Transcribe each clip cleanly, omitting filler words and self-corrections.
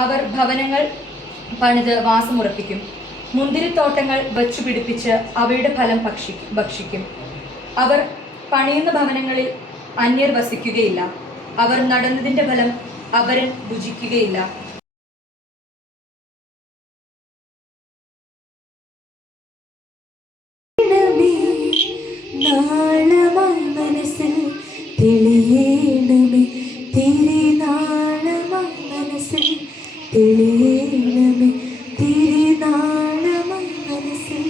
അവർ ഭവനങ്ങൾ പണിത് വാസമുറപ്പിക്കും. മുന്തിരിത്തോട്ടങ്ങൾ വച്ചുപിടിപ്പിച്ച് അവയുടെ ഫലം ഭക്ഷിക്കും. അവർ പണിയുന്ന ഭവനങ്ങളിൽ അന്യർ വസിക്കുകയില്ല. അവർ നടന്നതിൻ്റെ ഫലം അവരൻ ഭുജിക്കുകയില്ല. മനസ്സിൽ തെളിയേണമേ തിരുനാളമായി മനസ്സിൽ തെളിയേണമേ തിരുനാളമായി മനസ്സിൽ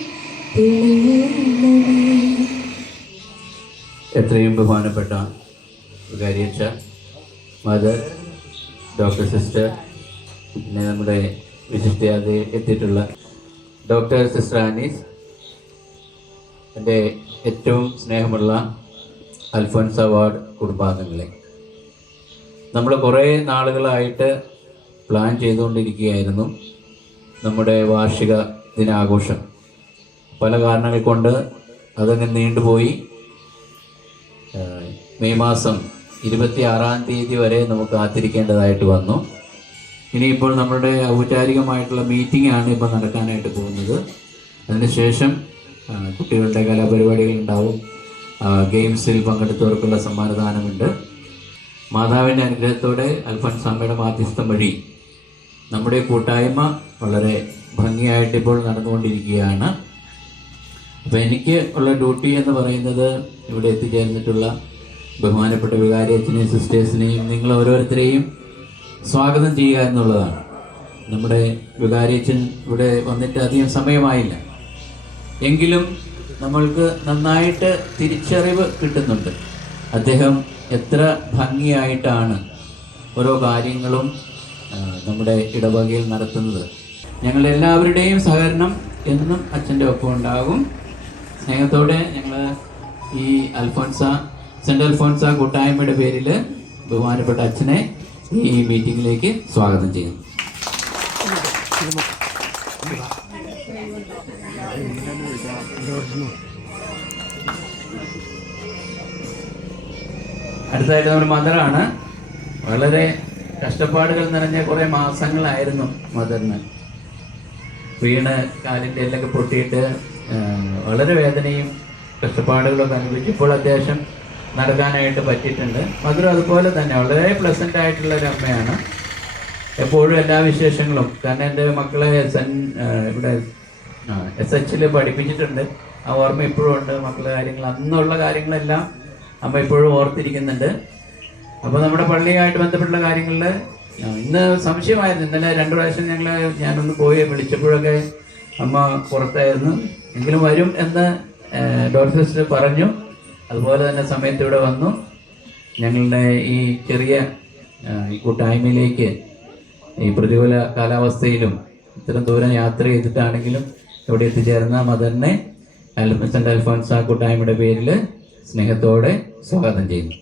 തെളിയേണമേ. എത്രയും ബഹുമാനപ്പെട്ട വികാരിയച്ഛ, മദർ, ഡോക്ടർ സിസ്റ്റർ, പിന്നെ നമ്മുടെ വിശിഷ്ടാതി എത്തിയിട്ടുള്ള ഡോക്ടർ സിസ്റ്റർ ആനീസ്, എൻ്റെ ഏറ്റവും സ്നേഹമുള്ള അൽഫോൻസ വാർഡ് കുടുംബാംഗങ്ങളെ, നമ്മൾ കുറേ നാളുകളായിട്ട് പ്ലാൻ ചെയ്തുകൊണ്ടിരിക്കുകയായിരുന്നു നമ്മുടെ വാർഷിക ദിനാഘോഷം. പല കാരണങ്ങൾ കൊണ്ട് അതങ്ങ് നീണ്ടുപോയി. മെയ് മാസം 26-ാം തീയതി വരെ നമുക്ക് കാത്തിരിക്കേണ്ടതായിട്ട് വന്നു. ഇനിയിപ്പോൾ നമ്മുടെ ഔപചാരികമായിട്ടുള്ള മീറ്റിംഗ് ആണ് ഇപ്പോൾ നടക്കാനായിട്ട് പോകുന്നത്. അതിനുശേഷം കുട്ടികളുടെ കലാപരിപാടികൾ ഉണ്ടാവും. ഗെയിംസിൽ പങ്കെടുത്തവർക്കുള്ള സമ്മാനദാനമുണ്ട്. മാതാവിൻ്റെ അനുഗ്രഹത്തോടെ അൽഫോൻസാമ്മയുടെ മാധ്യസ്ഥം വഴി നമ്മുടെ കൂട്ടായ്മ വളരെ ഭംഗിയായിട്ട് ഇപ്പോൾ നടന്നുകൊണ്ടിരിക്കുകയാണ്. അപ്പോൾ എനിക്ക് ഉള്ള ഡ്യൂട്ടി എന്ന് പറയുന്നത് ഇവിടെ എത്തിച്ചേർന്നിട്ടുള്ള ബഹുമാനപ്പെട്ട വികാരിയച്ഛനെയും സിസ്റ്റേഴ്സിനെയും നിങ്ങൾ ഓരോരുത്തരെയും സ്വാഗതം ചെയ്യുക എന്നുള്ളതാണ്. നമ്മുടെ വികാരിയച്ഛൻ ഇവിടെ വന്നിട്ട് അധികം സമയമായില്ല, എങ്കിലും നമ്മൾക്ക് നന്നായിട്ട് തിരിച്ചറിവ് കിട്ടുന്നുണ്ട്. അദ്ദേഹം എത്ര ഭംഗിയായിട്ടാണ് ഓരോ കാര്യങ്ങളും നമ്മുടെ ഇടവകയിൽ നടത്തുന്നത്. ഞങ്ങളെല്ലാവരുടെയും സഹകരണം എന്നും അച്ഛൻ്റെ ഒപ്പം ഉണ്ടാകും. സ്നേഹത്തോടെ ഞങ്ങൾ ഈ സെൻറ്റ് അൽഫോൻസ കൂട്ടായ്മയുടെ പേരിൽ ബഹുമാനപ്പെട്ട അച്ഛനെ ഈ മീറ്റിങ്ങിലേക്ക് സ്വാഗതം ചെയ്യുന്നു. അടുത്തതായിട്ട് നമ്മുടെ മദറാണ്. വളരെ കഷ്ടപ്പാടുകൾ നിറഞ്ഞ കുറേ മാസങ്ങളായിരുന്നു മദറിന്. വീണ് കാലിൻ്റെ എല്ലൊക്കെ പൊട്ടിയിട്ട് വളരെ വേദനയും കഷ്ടപ്പാടുകളൊക്കെ അനുഭവിച്ചു. ഇപ്പോൾ അത്യാവശ്യം നടക്കാനായിട്ട് പറ്റിയിട്ടുണ്ട്. മദറും അതുപോലെ തന്നെ വളരെ പ്ലസൻ്റ് ആയിട്ടുള്ള ഒരു അമ്മയാണ്. എപ്പോഴും എല്ലാ വിശേഷങ്ങളും, കാരണം എൻ്റെ മക്കളെ ഇവിടെ SH പഠിപ്പിച്ചിട്ടുണ്ട്. ആ ഓർമ്മ ഇപ്പോഴും ഉണ്ട്. മക്കളുടെ കാര്യങ്ങൾ, അന്നുള്ള കാര്യങ്ങളെല്ലാം അമ്മ ഇപ്പോഴും ഓർത്തിരിക്കുന്നുണ്ട്. അപ്പോൾ നമ്മുടെ പള്ളിയുമായിട്ട് ബന്ധപ്പെട്ടുള്ള കാര്യങ്ങളിൽ ഇന്ന് സംശയമായിരുന്നു. ഇന്നലെ 2 പ്രാവശ്യം ഞാനൊന്ന് പോയി വിളിച്ചപ്പോഴൊക്കെ അമ്മ പുറത്തായിരുന്നു. എങ്കിലും വരും എന്ന് ഡോക്ടർ സിസ്റ്റർ പറഞ്ഞു. അതുപോലെ തന്നെ സമയത്ത് ഇവിടെ വന്നു. ഞങ്ങളുടെ ഈ ചെറിയ ഈ കൂട്ടായ്മയിലേക്ക് ഈ പ്രതികൂല കാലാവസ്ഥയിലും ഇത്തരം ദൂരം യാത്ര ചെയ്തിട്ടാണെങ്കിലും ഇവിടെ എത്തിച്ചേർന്ന മദറിനെ സെൻറ്റ് അൽഫോൻസ കൂട്ടായ്മയുടെ പേരിൽ സ്നേഹത്തോടെ സ്വാഗതം ചെയ്യുന്നു.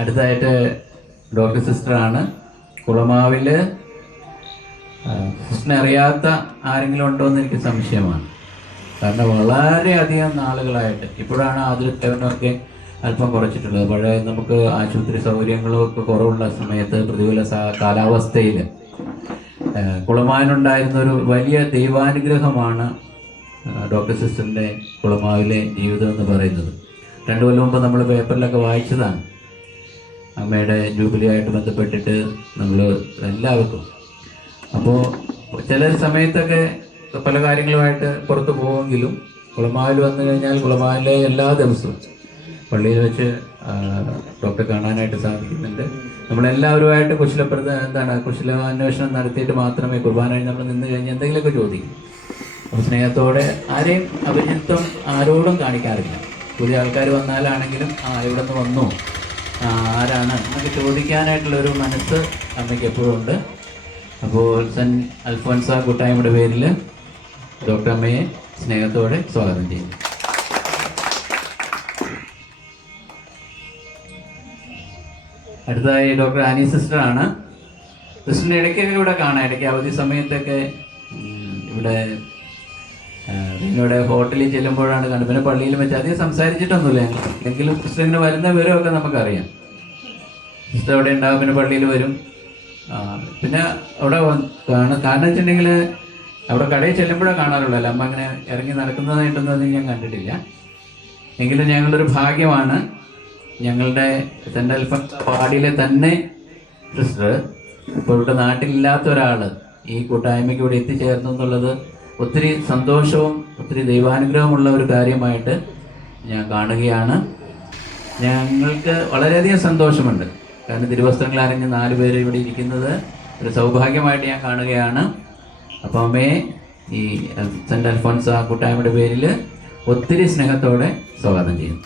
അടുത്തായിട്ട് ഡോക്ടർ സിസ്റ്ററാണ്. കുളമാവിൽ സിസ്റ്ററിനെ അറിയാത്ത ആരെങ്കിലും ഉണ്ടോ എന്ന് എനിക്ക് സംശയമാണ്. കാരണം വളരെയധികം നാളുകളായിട്ട് ഇപ്പോഴാണ് അതിൽ സേവനമൊക്കെ അല്പം കുറച്ചിട്ടുള്ളത്. പഴയ നമുക്ക് ആശുപത്രി സൗകര്യങ്ങളും ഒക്കെ കുറവുള്ള സമയത്ത് പ്രതികൂല കാലാവസ്ഥയിൽ കുളമാവിനുണ്ടായിരുന്ന ഒരു വലിയ ദൈവാനുഗ്രഹമാണ് ഡോക്ടർ സിസ്റ്ററിൻ്റെ കുളമാവിലെ ജീവിതം എന്ന് പറയുന്നത്. 2 കൊല്ലം മുമ്പ് നമ്മൾ പേപ്പറിലൊക്കെ വായിച്ചതാണ്. അമ്മയുടെ ജൂബിലി ആയിട്ട് ബന്ധപ്പെട്ടിട്ട് നമ്മൾ എല്ലാവർക്കും. അപ്പോൾ ചില സമയത്തൊക്കെ പല കാര്യങ്ങളുമായിട്ട് പുറത്ത് പോകുമെങ്കിലും കുളമാവിൽ വന്നു കഴിഞ്ഞാൽ കുളമാവിലെ എല്ലാ ദിവസവും പള്ളിയിൽ വെച്ച് ഡോക്ടറെ കാണാനായിട്ട് സാധിക്കുന്നുണ്ട്. നമ്മളെല്ലാവരുമായിട്ട് കുശലാന്വേഷണം നടത്തിയിട്ട് മാത്രമേ കുർബാന നമ്മൾ നിന്ന് കഴിഞ്ഞ് എന്തെങ്കിലുമൊക്കെ ചോദിക്കും. അപ്പോൾ സ്നേഹത്തോടെ ആരെയും അപരിചിതത്വം ആരോടും കാണിക്കാറില്ല. പുതിയ ആൾക്കാർ വന്നാലാണെങ്കിലും ഇവിടെ നിന്ന് വന്നു, ആരാണ് എന്നൊക്കെ ചോദിക്കാനായിട്ടുള്ളൊരു മനസ്സ് അമ്മയ്ക്ക് എപ്പോഴും ഉണ്ട്. അപ്പോൾ സെൻറ്റ് അൽഫോൻസ കൂട്ടായ്മയുടെ പേരിൽ ഡോക്ടർ അമ്മയെ സ്നേഹത്തോടെ സ്വാഗതം ചെയ്യുന്നു. അടുത്തതായി ഡോക്ടർ ആനി സിസ്റ്ററാണ്. സിസ്റ്ററിൻ്റെ ഇടയ്ക്കൊക്കെ ഇവിടെ കാണാം. ഇടയ്ക്ക് അവധി സമയത്തൊക്കെ ഇവിടെ ഹോട്ടലിൽ ചെല്ലുമ്പോഴാണ് കാണുന്നത്. പിന്നെ പള്ളിയിൽ വെച്ച് അധികം സംസാരിച്ചിട്ടൊന്നുമില്ല ഞങ്ങൾ. എങ്കിലും സിസ്റ്റർ ഇങ്ങനെ വരുന്ന വിവരമൊക്കെ നമുക്കറിയാം. സിസ്റ്റർ അവിടെ ഉണ്ടാകും, പിന്നെ പള്ളിയിൽ വരും. പിന്നെ അവിടെ കാരണം വെച്ചിട്ടുണ്ടെങ്കിൽ അവിടെ കടയിൽ ചെല്ലുമ്പോഴേ കാണാറുള്ളൂ. അമ്മ അങ്ങനെ ഇറങ്ങി നടക്കുന്നതായിട്ടൊന്നും ഞാൻ കണ്ടിട്ടില്ല. എങ്കിലും ഞങ്ങളൊരു ഭാഗ്യമാണ് ഞങ്ങളുടെ സെൻ്റ് അൽഫോൻസ വാർഡിലെ തന്നെ സിസ്റ്റർ ഇപ്പോൾ ഇവിടെ നാട്ടിലില്ലാത്ത ഒരാൾ ഈ കൂട്ടായ്മയ്ക്ക് ഇവിടെ എത്തിച്ചേർന്നു എന്നുള്ളത് ഒത്തിരി സന്തോഷവും ഒത്തിരി ദൈവാനുഗ്രഹമുള്ള ഒരു കാര്യമായിട്ട് ഞാൻ കാണുകയാണ്. ഞങ്ങൾക്ക് വളരെയധികം സന്തോഷമുണ്ട്. കാരണം തിരുവസ്ത്രങ്ങൾ അരഞ്ഞ് 4 പേര് ഇവിടെ ഇരിക്കുന്നത് ഒരു സൗഭാഗ്യമായിട്ട് ഞാൻ കാണുകയാണ്. അപ്പോൾ അമ്മയെ ഈ സെൻ്റ് അൽഫോൻസ കൂട്ടായ്മയുടെ പേരിൽ ഒത്തിരി സ്നേഹത്തോടെ സ്വാഗതം ചെയ്യുന്നു.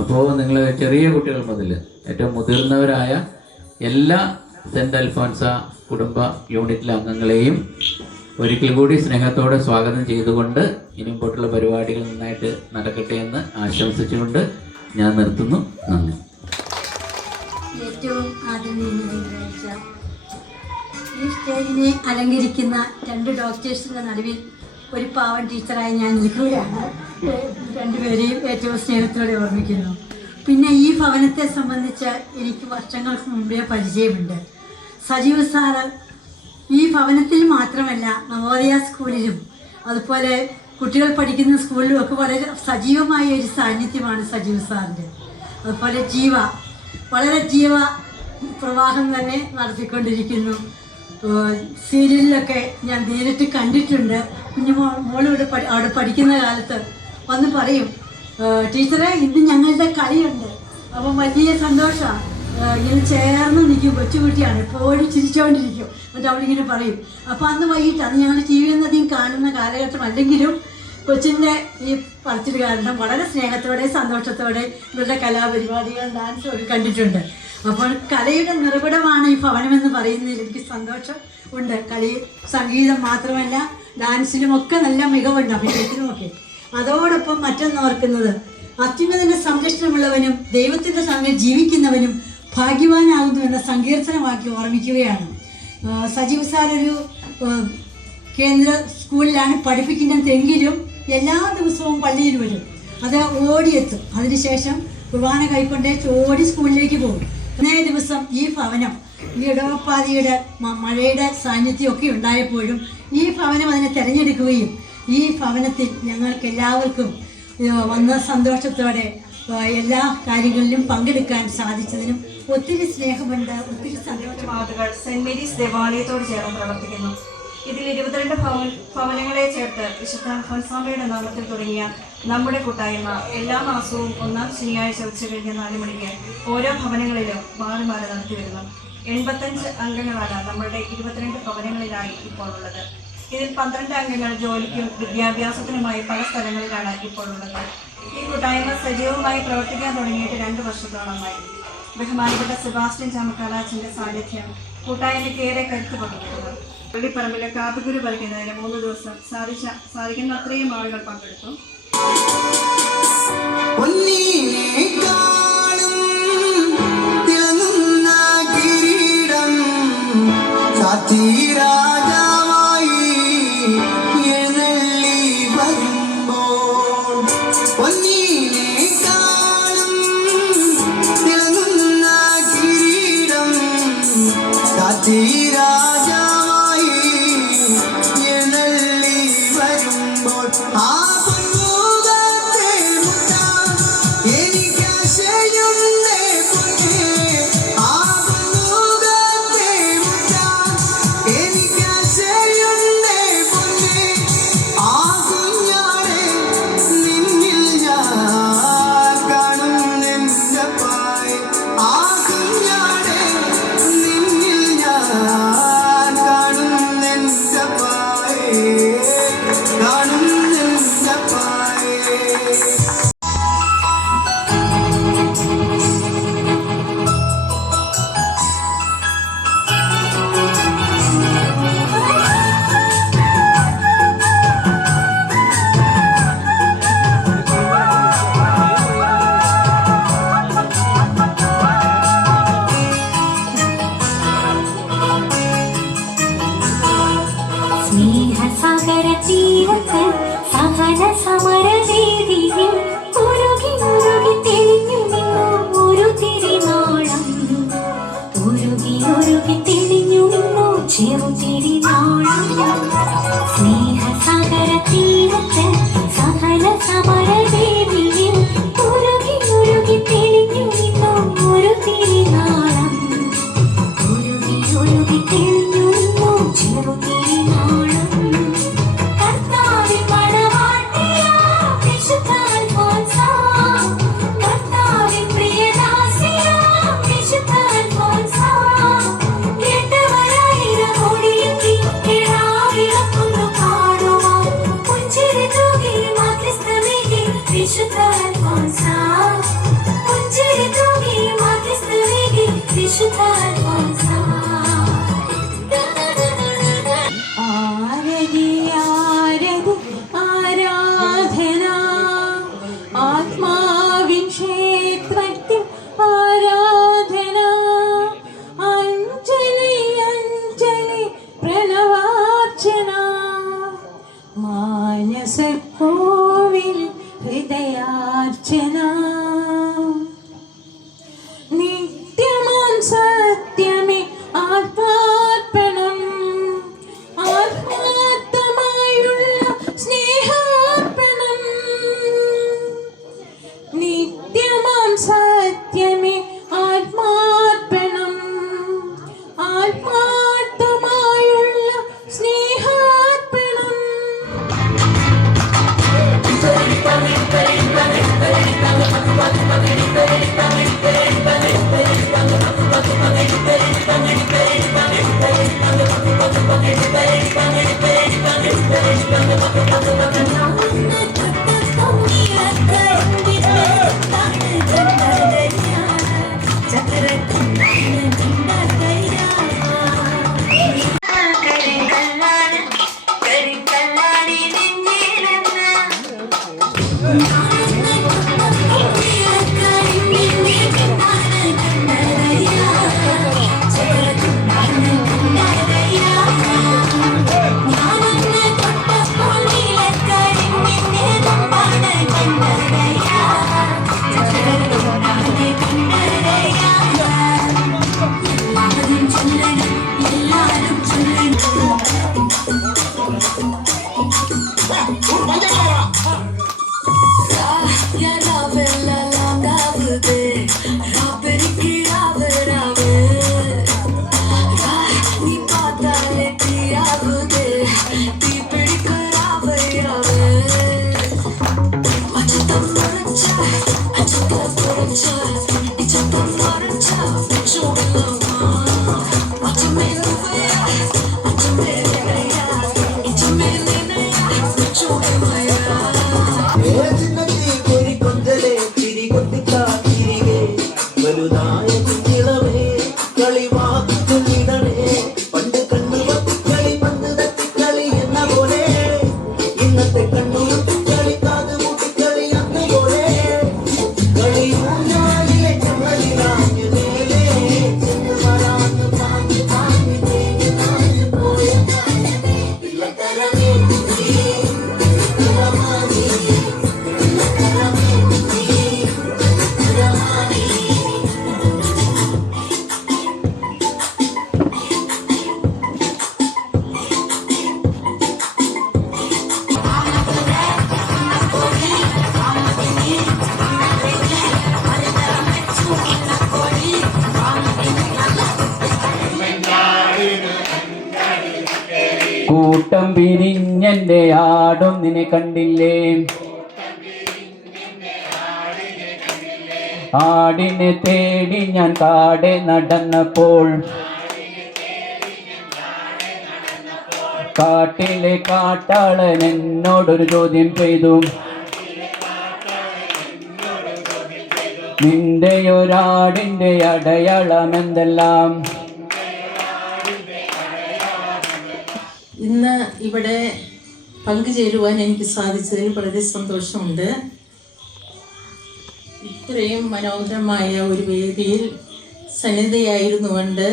അപ്പോൾ നിങ്ങൾ ചെറിയ കുട്ടികൾ മുതൽ ഏറ്റവും മുതിർന്നവരായ എല്ലാ സെൻ്റ് അൽഫോൻസ കുടുംബ യൂണിറ്റിലെ അംഗങ്ങളെയും ഒരിക്കൽ കൂടി സ്നേഹത്തോടെ സ്വാഗതം ചെയ്തുകൊണ്ട് ഇനി മുമ്പോട്ടുള്ള പരിപാടികൾ നന്നായിട്ട് നടക്കട്ടെ എന്ന് ആശംസിച്ചുകൊണ്ട് ഞാൻ നിർത്തുന്നു. നന്ദി. ഏറ്റവും ആദരണീയനായ ഈ സ്റ്റേജിനെ അലങ്കരിക്കുന്ന 2 ഡോക്ടേഴ്സിൻ്റെ നടുവിൽ ഒരു പാവൻ ടീച്ചറായി ഞാൻ നിൽക്കുകയാണ്. 2 പേരെയും ഏറ്റവും സ്നേഹത്തോടെ ഓർമ്മിക്കുന്നു. പിന്നെ ഈ ഭവനത്തെ സംബന്ധിച്ച് എനിക്ക് വർഷങ്ങൾക്ക് മുമ്പേ പരിചയമുണ്ട്. സജീവ് സാറ് ഈ ഭവനത്തിൽ മാത്രമല്ല നവോദയ സ്കൂളിലും അതുപോലെ കുട്ടികൾ പഠിക്കുന്ന സ്കൂളിലും ഒക്കെ വളരെ സജീവമായ ഒരു സാന്നിധ്യമാണ് സജീവ് സാറിൻ്റെ. അതുപോലെ വളരെ ജീവ പ്രവാഹം തന്നെ നടത്തിക്കൊണ്ടിരിക്കുന്നു. സീരിയലിലൊക്കെ ഞാൻ നേരിട്ട് കണ്ടിട്ടുണ്ട്. മോളിവിടെ അവിടെ പഠിക്കുന്ന കാലത്ത് വന്ന് പറയും, ടീച്ചറെ ഇന്ന് ഞങ്ങളുടെ കളിയുണ്ട്. അപ്പം വലിയ സന്തോഷമാണ്. ഇങ്ങനെ ചേർന്ന് നിൽക്കും. കൊച്ചുകുട്ടിയാണ്, എപ്പോഴും ചിരിച്ചുകൊണ്ടിരിക്കും. എന്നിട്ട് അവളിങ്ങനെ പറയും. അപ്പോൾ അന്ന് വൈകിട്ട് അന്ന് ഞങ്ങൾ ടി വിയിൽ നിന്ന് അധികം കാണുന്ന കാലഘട്ടം അല്ലെങ്കിലും കൊച്ചിൻ്റെ ഈ പറച്ചിൽ കാരണം വളരെ സ്നേഹത്തോടെ സന്തോഷത്തോടെ ഇവരുടെ കലാപരിപാടികൾ ഡാൻസും ഒക്കെ കണ്ടിട്ടുണ്ട്. അപ്പോൾ കലയുടെ നിറവിടമാണ് ഈ ഭവനമെന്ന് പറയുന്നതിൽ എനിക്ക് സന്തോഷം ഉണ്ട്. കളി സംഗീതം മാത്രമല്ല ഡാൻസിലുമൊക്കെ നല്ല മികവുണ്ട്, അഭിനയത്തിലുമൊക്കെ. അതോടൊപ്പം മറ്റൊന്ന് ഓർക്കുന്നത്, അത്യുന്നതിൻ്റെ സംരക്ഷണമുള്ളവനും ദൈവത്തിൻ്റെ സമയം ജീവിക്കുന്നവനും ഭാഗ്യവാനാകുന്നു എന്ന സങ്കീർത്തനമാക്കി ഓർമ്മിക്കുകയാണ്. സജീവ് സാർ ഒരു കേന്ദ്ര സ്കൂളിലാണ് പഠിപ്പിക്കുന്നതെങ്കിലും എല്ലാ ദിവസവും പള്ളിയിൽ വരും. അത് ഓടിയെത്തും. അതിനുശേഷം കുർബാന കൈക്കൊണ്ടേ ഓടി സ്കൂളിലേക്ക് പോകും. ഇന്നേ ദിവസം ഈ ഭവനം ഈ ഇടവപ്പാതിയുടെ മഴയുടെ സാന്നിധ്യമൊക്കെ ഉണ്ടായപ്പോഴും ഈ ഭവനം അതിനെ തിരഞ്ഞെടുക്കുകയും ഈ ഭവനത്തിൽ ഞങ്ങൾക്ക് എല്ലാവർക്കും വന്ന സന്തോഷത്തോടെ എല്ലാ കാര്യങ്ങളിലും പങ്കെടുക്കാൻ സാധിച്ചതിനും ഒത്തിരി സ്നേഹമുണ്ട്, ഒത്തിരി സന്തോഷമാകുകൾ. സെന്റ് മേരീസ് ദേവാലയത്തോട് ചേർന്ന് പ്രവർത്തിക്കുന്നു. ഇതിൽ 22 ഭവനങ്ങളെ ചേർത്ത് വിശുദ്ധ അൽഫോൻസാമ്മയുടെ നാമത്തിൽ തുടങ്ങിയ നമ്മുടെ കൂട്ടായ്മ എല്ലാ മാസവും 1-ാം ശനിയാഴ്ച ഉച്ചകഴിഞ്ഞ് 4 മണിക്ക് ഓരോ ഭവനങ്ങളിലും മാറി നടത്തി വരുന്നു. 85 അംഗങ്ങളാണ് നമ്മുടെ 22 ഭവനങ്ങളിലായി ഇപ്പോൾ ഉള്ളത്. ഇതിൽ 12 അംഗങ്ങൾ ജോലിക്കും വിദ്യാഭ്യാസത്തിനുമായി പല സ്ഥലങ്ങളിലാണ് ഇപ്പോൾ ഉള്ളത്. ഈ കൂട്ടായ്മ സജീവമായി പ്രവർത്തിക്കാൻ തുടങ്ങിയിട്ട് 2 വർഷത്തോളമായി. ബഹുമാനപ്പെട്ട സെബാസ്റ്റ്യൻ ചാമക്കാലാച്ചൻ്റെ സാന്നിധ്യം കൂട്ടായ്മയ്ക്ക് ഏറെ കരുത്ത് പങ്കിടുന്നു. പള്ളിപ്പറമ്പിലെ കാപ്പിക്കുരു പറിക്കുന്നതിന് 3 ദിവസം സാധിക്കുന്ന അത്രയും ആളുകൾ പങ്കെടുത്തു. ഒന്നീനെ കാണും ശ്രീരാജാവായി എഴുന്നള്ളി വരുമ്പോൾ ആ പൊന്മുഖത്തെ മുട്ടാൻ എനിക്കാശയുണ്ടേ പൊന്നേ. ആ പൊന്മുഖത്തെ മുട്ടാൻ എനിക്കാശയുണ്ടേ പൊന്നേ. ആ കുഞ്ഞാടെ നിന്നിൽ ഞാൻ കാണും നിന്റെ പായ. ആ കുഞ്ഞാടെ നിന്നിൽ ഞാൻ കാണും നിന്റെ പായ. കാണും നിന്റെ പായ. സ്നേഹസാഗരതീരത്ത് സഹന സമരവേദിയിൽ ഉരുകി ഉരുകി തെളിഞ്ഞു നിന്നു ഒരു തിരിനാളം. ഉരുകി ഉരുകി തെളിഞ്ഞു നിന്നു ചെറുതിരിനാളം. സ്നേഹസാഗരതീരത്ത് സഹന സമരവേദിയിൽ ഉരുകി ഉരുകി തെളിഞ്ഞു നിന്നു ഒരു തിരിനാളം. ഉരുകി ഉരുകി തെളിഞ്ഞു നിന്നു ചെറുതിരിനാളം. കർത്താവിൻ മണവാട്ടിയാം വിശുദ്ധ അൽഫോൻസ. കർത്താവിൻ പ്രിയദാസിയാം വിശുദ്ധ അൽഫോൻസ. കേട്ടവരായിരം ഓടിയെത്തി കിടാവിളക്കുന്നു കാണുവാൻ. പുഞ്ചിരി തൂകി മധ്യസ്ഥമേകി വിശുദ്ധ അൽഫോൻസ. പുഞ്ചിരി തൂകി മധ്യസ്ഥമേകി വിശുദ്ധ അൽഫോൻസ. ആരതി ആരതി ആരാധന. ആത്മാവിൻ ക്ഷേത്രത്തിൽ ആരാധന. അഞ്ജലി അഞ്ജലി പ്രണവാർച്ചന. മാനസക്കോവിൽ ഹൃദയാർച്ചന. നിത്യമാം സത്യമേ ആത്മാർപ്പണം. ആത്മാർത്ഥമായുള്ള സ്നേഹാർപ്പണം. നിത്യമാം സത്യമേ ആത്മാർപ്പണം. ആത്മാർത്ഥമായുള്ള സ്നേഹാർപ്പണം. കൂട്ടം പിരിഞ്ഞെന്റെ ആടൊന്നിനെ കണ്ടില്ലേ, ആടിനെ തേടി ഞാൻ കാടെ നടന്നപ്പോൾ, കാട്ടിലെ കാട്ടാളൻ എന്നോടൊരു ചോദ്യം ചെയ്തു, നിന്റെയൊരാടിന്റെ അടയാളം എന്തെല്ലാം? ഇന്ന് ഇവിടെ പങ്കുചേരുവാൻ എനിക്ക് സാധിച്ചതിൽ വളരെ സന്തോഷമുണ്ട്. ഇത്രയും മനോഹരമായ ഒരു വേദിയിൽ സന്നിധയായിരുന്നുകൊണ്ട്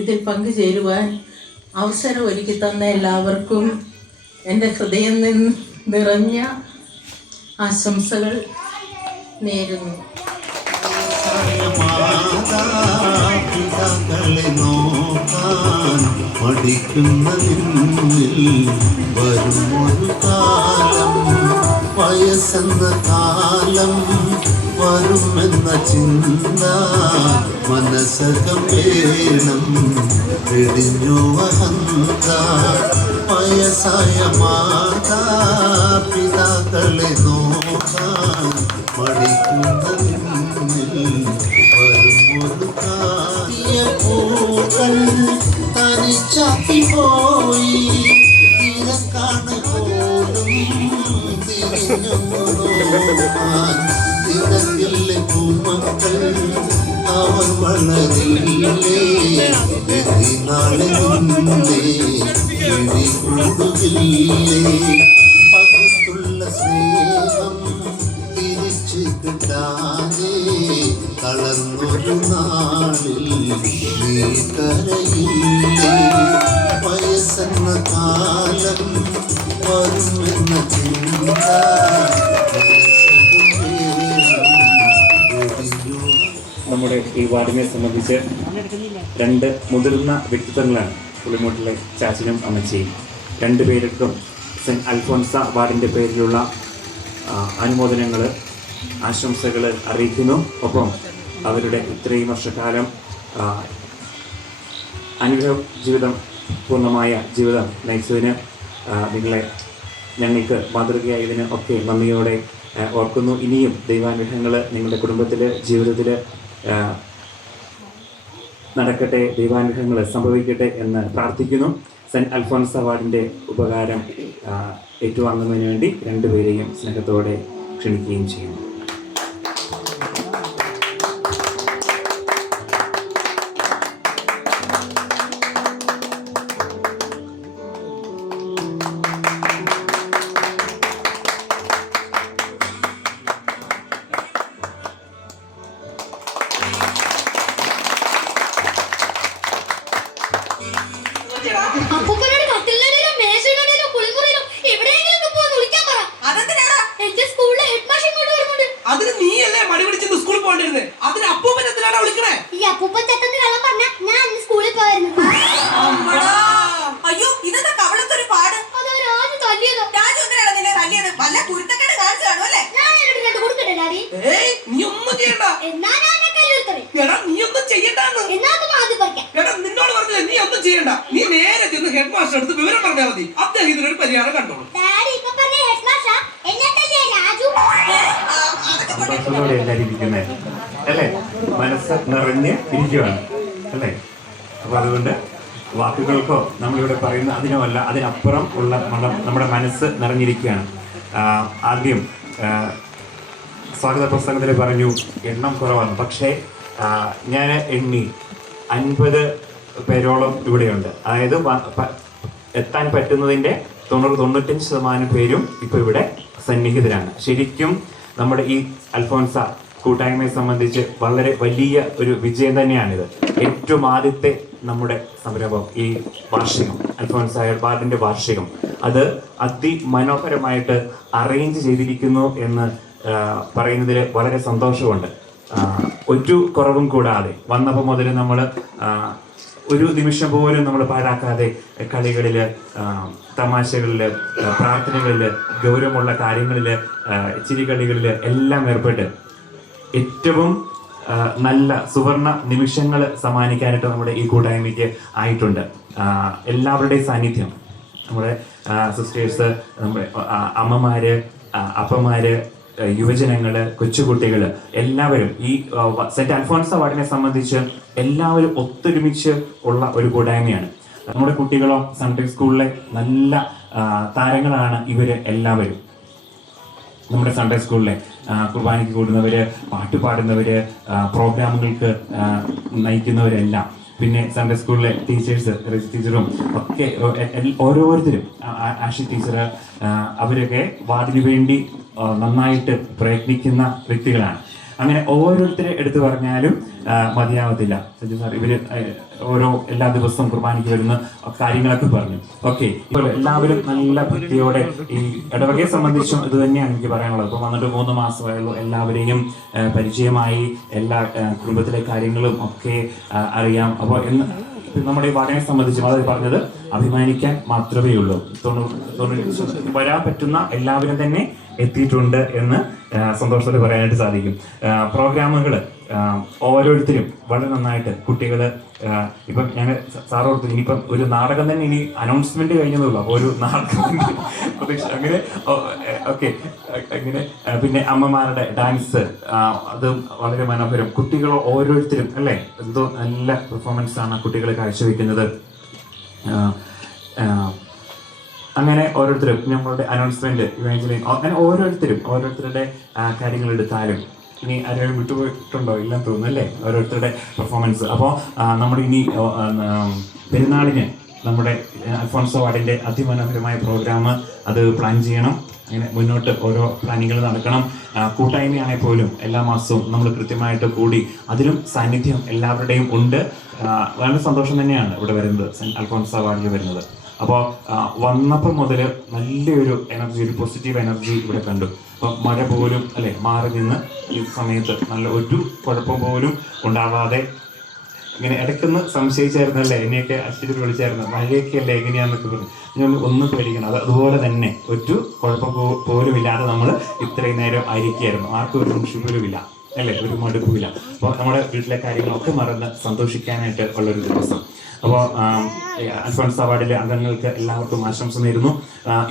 ഇതിൽ പങ്കുചേരുവാൻ അവസരം ഒരുക്കി തന്ന എല്ലാവർക്കും എൻ്റെ ഹൃദയം നിന്ന് നിറഞ്ഞ ആശംസകൾ നേരുന്നു. മാതാപിതാക്കളെ നോക്കാൻ മടിക്കുന്ന നിന്നിൽ വരുമൊരു കാലം, വയസ്സെന്ന കാലം വരുമെന്ന ചിന്ത മനസ്സകം വേണം, വെടിഞ്ഞു അഹന്ത. വയസ്സായ മാതാപിതാക്കളെ നോക്കാൻ മടിക്കുന്ന വരുമൊരു കാലിയ പൂക്കൾ തനിച്ചാത്തി പോയി, തിരക്കാണ് പോലും തിരിഞ്ഞോക്കാൻ. തിരക്കില്ലേ പൂമക്കൾ അവർ വളരില്ലേ, നാളെ നിന്നെ കൂടുകില്ലേ. പകുത്തുള്ള സ്നേഹം തിരിച്ചു കിട്ടാതെ തളർന്നൊരു നാളിൽ നീ കരയില്ലേ. വയസ്സെന്ന കാലം വരുമെന്ന ചിന്ത നമ്മുടെ ഈ വാർഡിനെ സംബന്ധിച്ച് രണ്ട് മുതിർന്ന വ്യക്തിത്വങ്ങളാണ് പുളിമൂട്ടിലെ ചാച്ചനും അമ്മച്ചിയും. രണ്ടുപേർക്കും സെൻറ്റ് അൽഫോൻസ വാർഡിൻ്റെ പേരിലുള്ള അനുമോദനങ്ങൾ, ആശംസകൾ അറിയിക്കുന്നു. ഒപ്പം അവരുടെ ഇത്രയും വർഷക്കാലം അനുഗ്രഹ ജീവിതം പൂർണ്ണമായ ജീവിതം നയിച്ചതിന് ഞങ്ങൾക്ക് മാതൃകയായതിന് ഒക്കെ നന്ദിയോടെ ഓർക്കുന്നു. ഇനിയും ദൈവാനുഗ്രഹങ്ങൾ നിങ്ങളുടെ കുടുംബത്തിൽ ജീവിതത്തിൽ നടക്കട്ടെ, ദൈവാനുഗ്രഹങ്ങൾ സംഭവിക്കട്ടെ എന്ന് പ്രാർത്ഥിക്കുന്നു. സെൻറ്റ് അൽഫോൻസ വാർഡിൻ്റെ ഉപകാരം ഏറ്റുവാങ്ങുന്നതിന് വേണ്ടി രണ്ടുപേരെയും സ്നേഹത്തോടെ ക്ഷണിക്കുകയും ചെയ്യുന്നു. അപ്പൂപ്പനോട് കട്ടിലിനടിയിലും മേശയിലടിയിലും കുളിമുറിയിലും എവിടെയെങ്കിലും പോന്ന് വിളിക്കാൻ പറ. അതെന്തിനാടാ? എന്റെ സ്കൂളിലെ ഹെഡ്മാസ്റ്റർ ഇങ്ങോട്ട് വരുന്നുണ്ട്. അതിന് നീയല്ലേ മടി പിടിച്ച് സ്കൂളിൽ പോകണ്ടിരുന്നത്? അതിന് അപ്പൂപ്പൻ എന്തിനാടാ വിളിക്കണേ? ഈ അപ്പൂപ്പൻ ചത്തന്റെ കള്ളം പറഞ്ഞ ഞാൻ ഇന്ന് സ്കൂളിൽ പോയിരുന്നു. അയ്യോ, ഇതെന്താ കവളത്തൊരു പാട്? അതാ രാജു തല്ലിയത്. രാജു എന്തിനാണ് നിന്നെ തല്ലിയത്? വല്ല കുരുത്തക്കേട് കാണിച്ചു കാണും അല്ലേ? ഞാൻ എന്നോട് രണ്ട് കൊടുക്കട്ടെ ഡാഡി? ഏയ്, നീ ഒന്നും ചെയ്യണ്ട. എന്നാ ഞാൻ കല്ലെടുത്തേ. എടാ, നീ ഒന്നും ചെയ്യണ്ടെന്ന്. എന്നാ അത് ആദ്യം പറിക്കാം. എടാ, നിന്നോട് പറഞ്ഞില്ലേ നീ ഒന്നും ചെയ്യണ്ട. നീ നേരെ ചെന്ന് ഹെഡ് മാസ്റ്റർ അടുത്ത് വിവരം പറഞ്ഞാൽ മതി. അദ്ദേഹം ഇതിനൊരു പരിഹാരം കണ്ടോളൂ. ഡാഡി ഇപ്പൊ പറഞ്ഞ ഹെഡ്മാസ്റ്റർ എന്നത്തല്ലേ രാജു? സന്തോഷത്തോടെ എല്ലാവരും ഇരിക്കുന്നത് അല്ലേ? മനസ്സ് നിറഞ്ഞ് ഇരിക്കുകയാണ് അല്ലേ? അപ്പോൾ അതുകൊണ്ട് വാക്കുകൾക്കോ നമ്മളിവിടെ പറയുന്ന അതിനുമല്ല, അതിനപ്പുറം ഉള്ള നമ്മുടെ മനസ്സ് നിറഞ്ഞിരിക്കുകയാണ്. ആദ്യം സ്വാഗത പ്രസംഗത്തിൽ പറഞ്ഞു എണ്ണം കുറവാണ്, പക്ഷേ ഞാൻ എണ്ണി 50 പേരോളം ഇവിടെയുണ്ട്. അതായത് എത്താൻ പറ്റുന്നതിൻ്റെ 95% പേരും ഇപ്പോൾ ഇവിടെ സന്നിഹിതരാണ്. ശരിക്കും നമ്മുടെ ഈ അൽഫോൻസ കൂട്ടായ്മയെ സംബന്ധിച്ച് വളരെ വലിയ ഒരു വിജയം തന്നെയാണിത്. ഏറ്റവും ആദ്യത്തെ നമ്മുടെ സംരംഭം, ഈ വാർഷികം, അൽഫോൻസ വാർഡിൻ്റെ വാർഷികം, അത് അതിമനോഹരമായിട്ട് അറേഞ്ച് ചെയ്തിരിക്കുന്നു എന്ന് പറയുന്നതിൽ വളരെ സന്തോഷമുണ്ട്. ഒരു കുറവും കൂടാതെ വന്നപ്പോൾ മുതൽ നമ്മൾ ഒരു നിമിഷം പോലും നമ്മൾ പാഴാക്കാതെ കളികളിൽ, തമാശകളിൽ, പ്രാർത്ഥനകളിൽ, ഗൗരവമുള്ള കാര്യങ്ങളിൽ, ചിരികളികളിൽ എല്ലാം ഏർപ്പെട്ട് ഏറ്റവും നല്ല സുവർണ നിമിഷങ്ങൾ സമ്മാനിക്കാനായിട്ട് നമ്മുടെ ഈ കൂട്ടായ്മയ്ക്ക് ആയിട്ടുണ്ട്. എല്ലാവരുടെയും സാന്നിധ്യം നമ്മുടെ സിസ്റ്റേഴ്സ്, നമ്മുടെ അമ്മമാര്, അപ്പന്മാര്, യുവജനങ്ങള്, കൊച്ചുകുട്ടികള് എല്ലാവരും ഈ സെന്റ് അൽഫോൺസ വാർഡിനെ സംബന്ധിച്ച് എല്ലാവരും ഒത്തൊരുമിച്ച് ഉള്ള ഒരു കൂട്ടായ്മയാണ്. നമ്മുടെ കുട്ടികളോ സൺഡേ സ്കൂളിലെ നല്ല താരങ്ങളാണ് ഇവര് എല്ലാവരും. നമ്മുടെ സൺഡേ സ്കൂളിലെ കുർബാനയ്ക്ക് കൂടുന്നവര്, പാട്ട് പാടുന്നവര്, പ്രോഗ്രാമുകൾക്ക് നയിക്കുന്നവരെല്ലാം, പിന്നെ സൺഡേ സ്കൂളിലെ ടീച്ചേഴ്സ്, റെജി ടീച്ചറും ഒക്കെ ഓരോരുത്തരും, ആഷി ടീച്ചർ, അവരൊക്കെ വാർഡിന് വേണ്ടി നന്നായിട്ട് പ്രയത്നിക്കുന്ന വ്യക്തികളാണ്. അങ്ങനെ ഓരോരുത്തരെ എടുത്തു പറഞ്ഞാലും മതിയാവത്തില്ല. സഞ്ജു സാർ ഇവര് എല്ലാ ദിവസവും കുർബാനയ്ക്ക് വരുന്ന കാര്യങ്ങളൊക്കെ പറഞ്ഞു. ഓക്കെ, ഇപ്പോൾ എല്ലാവരും നല്ല ഭക്തിയോടെ ഈ ഇടവകയെ സംബന്ധിച്ചും ഇത് തന്നെയാണ് എനിക്ക് പറയാനുള്ളത്. ഇപ്പം വന്നിട്ട് 3 മാസമായുള്ളൂ, എല്ലാവരെയും പരിചയമായി, എല്ലാ കുടുംബത്തിലെ കാര്യങ്ങളും ഒക്കെ അറിയാം. അപ്പോൾ നമ്മുടെ ഈ വാർഡിനെ സംബന്ധിച്ചും അത് പറഞ്ഞത് അഭിമാനിക്കാൻ മാത്രമേ ഉള്ളൂ. 90 വരാൻ പറ്റുന്ന എല്ലാവരും തന്നെ എത്തിയിട്ടുണ്ട് എന്ന് സന്തോഷത്തോടെ പറയാനായിട്ട് സാധിക്കും. പ്രോഗ്രാമുകൾ ഓരോരുത്തരും വളരെ നന്നായിട്ട് കുട്ടികള് ഇപ്പം ഞാൻ സാറോർത്ത് ഇനിയിപ്പം ഒരു നാടകം തന്നെ ഇനി അനൗൺസ്മെന്റ് കഴിഞ്ഞതുള്ളൂ. അപ്പോൾ ഒരു നാടകം അങ്ങനെ ഓക്കെ, അങ്ങനെ പിന്നെ അമ്മമാരുടെ ഡാൻസ്, അത് വളരെ മനോഹരം. കുട്ടികൾ ഓരോരുത്തരും അല്ലേ, എന്തോ നല്ല പെർഫോമൻസ് ആണ് കുട്ടികൾ കാഴ്ചവെക്കുന്നത്. അങ്ങനെ ഓരോരുത്തരും നമ്മളുടെ അനൗൺസ്മെന്റ്, ഇവാഞ്ചലിംഗ്, അങ്ങനെ ഓരോരുത്തരുടെ കാര്യങ്ങൾ എടുത്താലും ഇനി ആരെങ്കിലും വിട്ടുപോയിട്ടുണ്ടോ? ഇല്ലെന്ന് തോന്നുന്നു അല്ലേ, ഓരോരുത്തരുടെ പെർഫോമൻസ്. അപ്പോൾ നമ്മുടെ ഇനി പെരുന്നാളിന് നമ്മുടെ അൽഫോൺസ വാർഡിൻ്റെ അതിമനോഹരമായ പ്രോഗ്രാം അത് പ്ലാൻ ചെയ്യണം. അങ്ങനെ മുന്നോട്ട് ഓരോ പ്ലാനിങ്ങൾ നടക്കണം. കൂട്ടായ്മയാണെങ്കിൽ പോലും എല്ലാ മാസവും നമ്മൾ കൃത്യമായിട്ട് കൂടി അതിലും സാന്നിധ്യം എല്ലാവരുടെയും ഉണ്ട്. വളരെ സന്തോഷം തന്നെയാണ് ഇവിടെ വരുന്നത്, സെന്റ് അൽഫോൺസ വാർഡിൽ വരുന്നത്. അപ്പോൾ വന്നപ്പോൾ മുതൽ നല്ലൊരു എനർജി, ഒരു പോസിറ്റീവ് എനർജി ഇവിടെ കണ്ടു. അപ്പം മഴ പോലും അല്ലെ മാറി നിന്ന് ഈ സമയത്ത് നല്ല ഒരു കുഴപ്പം പോലും ഉണ്ടാവാതെ ഇങ്ങനെ ഇടയ്ക്കൊന്ന് സംശയിച്ചായിരുന്നല്ലേ, എന്നെയൊക്കെ അശ്വതി വിളിച്ചായിരുന്നു, മഴയൊക്കെ അല്ലേ എങ്ങനെയാണെന്നൊക്കെ പറഞ്ഞു. ഞാൻ ഒന്ന് പേടിക്കണം. അതുപോലെ തന്നെ ഒരു കുഴപ്പം പോലും ഇല്ലാതെ നമ്മൾ ഇത്രയും നേരം ആയിരിക്കുകയായിരുന്നു. ആർക്കും ഒരു നിമിഷം പോലും ഇല്ല അല്ലേ, ഒരു മടുപ്പുമില്ല. അപ്പോൾ നമ്മുടെ വീട്ടിലെ കാര്യങ്ങളൊക്കെ മറന്ന് സന്തോഷിക്കാനായിട്ട് ഉള്ളൊരു ദിവസം. അപ്പോൾ അൽഫോൺസ വാർഡിലെ അംഗങ്ങൾക്ക് എല്ലാവർക്കും ആശംസ നേരുന്നു.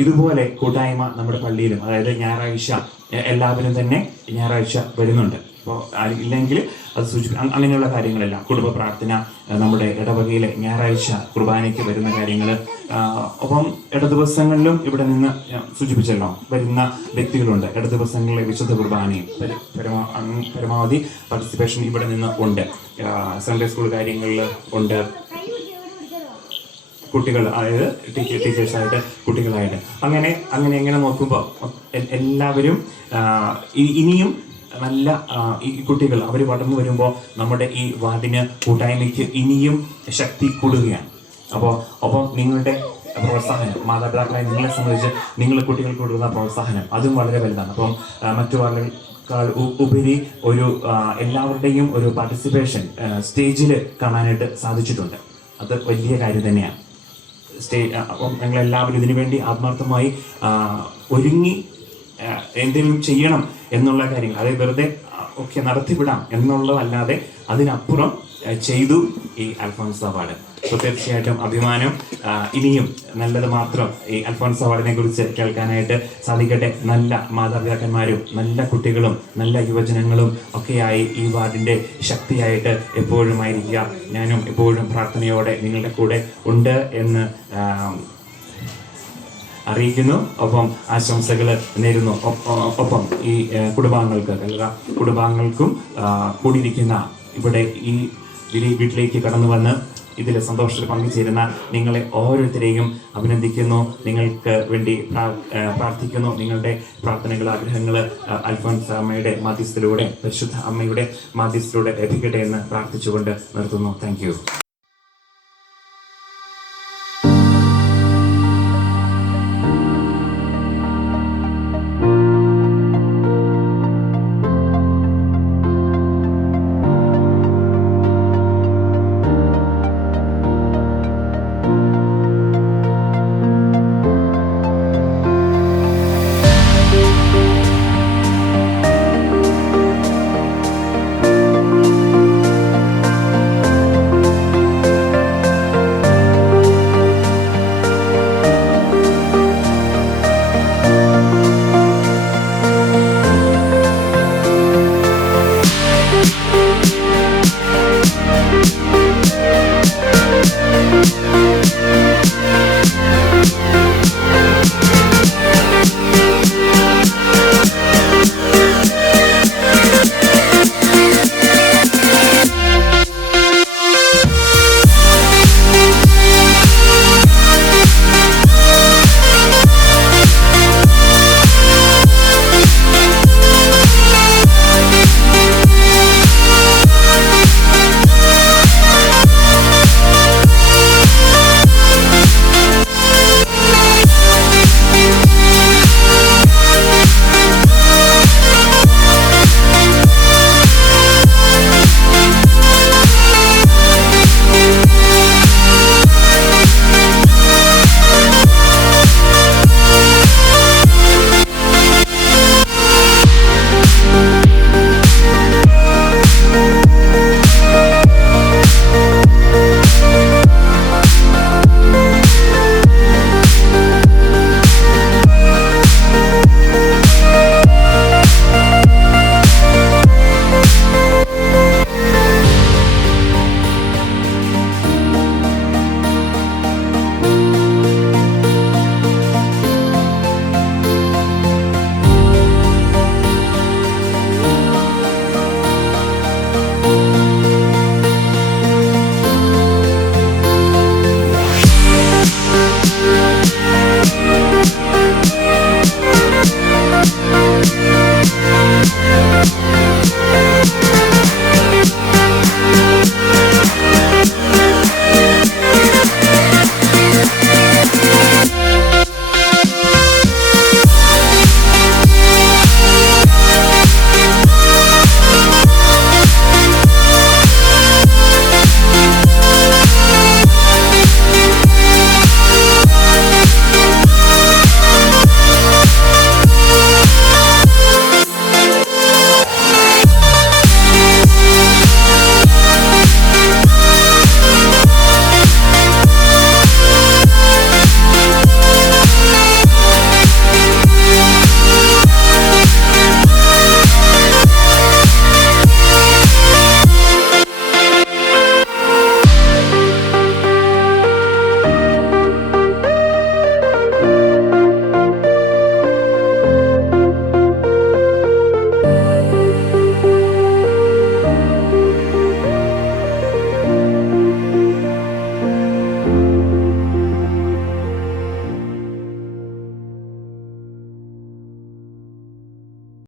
ഇതുപോലെ കൂട്ടായ്മ നമ്മുടെ പള്ളിയിലും, അതായത് ഞായറാഴ്ച എല്ലാവരും തന്നെ ഞായറാഴ്ച വരുന്നുണ്ട്. അപ്പോൾ ഇല്ലെങ്കിൽ അത് അങ്ങനെയുള്ള കാര്യങ്ങളെല്ലാം, കുടുംബ പ്രാർത്ഥന, നമ്മുടെ ഇടവകയിലെ ഞായറാഴ്ച കുർബാനയ്ക്ക് വരുന്ന കാര്യങ്ങൾ, ഒപ്പം ഇടദിവസങ്ങളിലും ഇവിടെ നിന്ന് സൂചിപ്പിച്ചല്ലോ വരുന്ന വ്യക്തികളുണ്ട്. ഇടദിവസങ്ങളിലെ വിശുദ്ധ കുർബാനയും പരമാവധി പാർട്ടിസിപ്പേഷൻ ഇവിടെ നിന്ന് ഉണ്ട്. സൺഡേ സ്കൂൾ കാര്യങ്ങളിൽ ഉണ്ട്. കുട്ടികൾ, അതായത് ടീച്ചേഴ്സായിട്ട്, കുട്ടികളായിട്ട്, അങ്ങനെ നോക്കുമ്പോൾ എല്ലാവരും ഇനിയും നല്ല ഈ കുട്ടികൾ അവർ വളർന്നു വരുമ്പോൾ നമ്മുടെ ഈ വാർഡിന് കൂട്ടായ്മയ്ക്ക് ഇനിയും ശക്തി കൂടുകയാണ്. ഒപ്പം നിങ്ങളുടെ പ്രോത്സാഹനം, മാതാപിതാക്കളെ നിങ്ങളെ സംബന്ധിച്ച് നിങ്ങൾ കുട്ടികൾക്ക് കൊടുക്കുന്ന പ്രോത്സാഹനം അതും വളരെ വലുതാണ്. അപ്പം മറ്റു വാർഡുകളേക്കാൾ ഉപരി ഒരു എല്ലാവരുടെയും ഒരു പാർട്ടിസിപ്പേഷൻ സ്റ്റേജിൽ കാണാനായിട്ട് സാധിച്ചിട്ടുണ്ട്. അത് വലിയ കാര്യം തന്നെയാണ്. അപ്പം ഞങ്ങളെല്ലാവരും ഇതിനു വേണ്ടി ആത്മാർത്ഥമായി ഒരുങ്ങി എന്തെങ്കിലും ചെയ്യണം എന്നുള്ള കാര്യങ്ങൾ, അതായത് വെറുതെ ഒക്കെ നടത്തിവിടാം എന്നുള്ളതല്ലാതെ അതിനപ്പുറം ചെയ്തു ഈ അൽഫോൺസ വാർഡ്. അപ്പോൾ തീർച്ചയായിട്ടും അഭിമാനം. ഇനിയും നല്ലത് മാത്രം ഈ അൽഫോൺസ വാർഡിനെ കുറിച്ച് കേൾക്കാനായിട്ട് സാധിക്കട്ടെ. നല്ല മാതാപിതാക്കന്മാരും നല്ല കുട്ടികളും നല്ല യുവജനങ്ങളും ഒക്കെയായി ഈ വാർഡിൻ്റെ ശക്തിയായിട്ട് എപ്പോഴും ആയിരിക്കുക. ഞാനും എപ്പോഴും പ്രാർത്ഥനയോടെ നിങ്ങളുടെ കൂടെ ഉണ്ട് എന്ന് അറിയിക്കുന്നു. ഒപ്പം ആശംസകൾ നേരുന്നു. ഒപ്പം ഈ കുടുംബാംഗങ്ങൾക്കും കൂടിയിരിക്കുന്ന ഇവിടെ ഈ വീട്ടിലേക്ക് കടന്നു വന്ന് ഇതിൽ സന്തോഷത്തിൽ പങ്കുചേരുന്ന നിങ്ങളെ ഓരോരുത്തരെയും അഭിനന്ദിക്കുന്നു. നിങ്ങൾക്ക് വേണ്ടി പ്രാർത്ഥിക്കുന്നു. നിങ്ങളുടെ പ്രാർത്ഥനകൾ, ആഗ്രഹങ്ങൾ അൽഫോൺസ അമ്മയുടെ മാധ്യസ്ഥത്തിലൂടെ, പരിശുദ്ധ അമ്മയുടെ മാധ്യസ്ഥത്തിലൂടെ ലഭിക്കട്ടെ എന്ന് പ്രാർത്ഥിച്ചുകൊണ്ട് നിർത്തുന്നു. Thank you.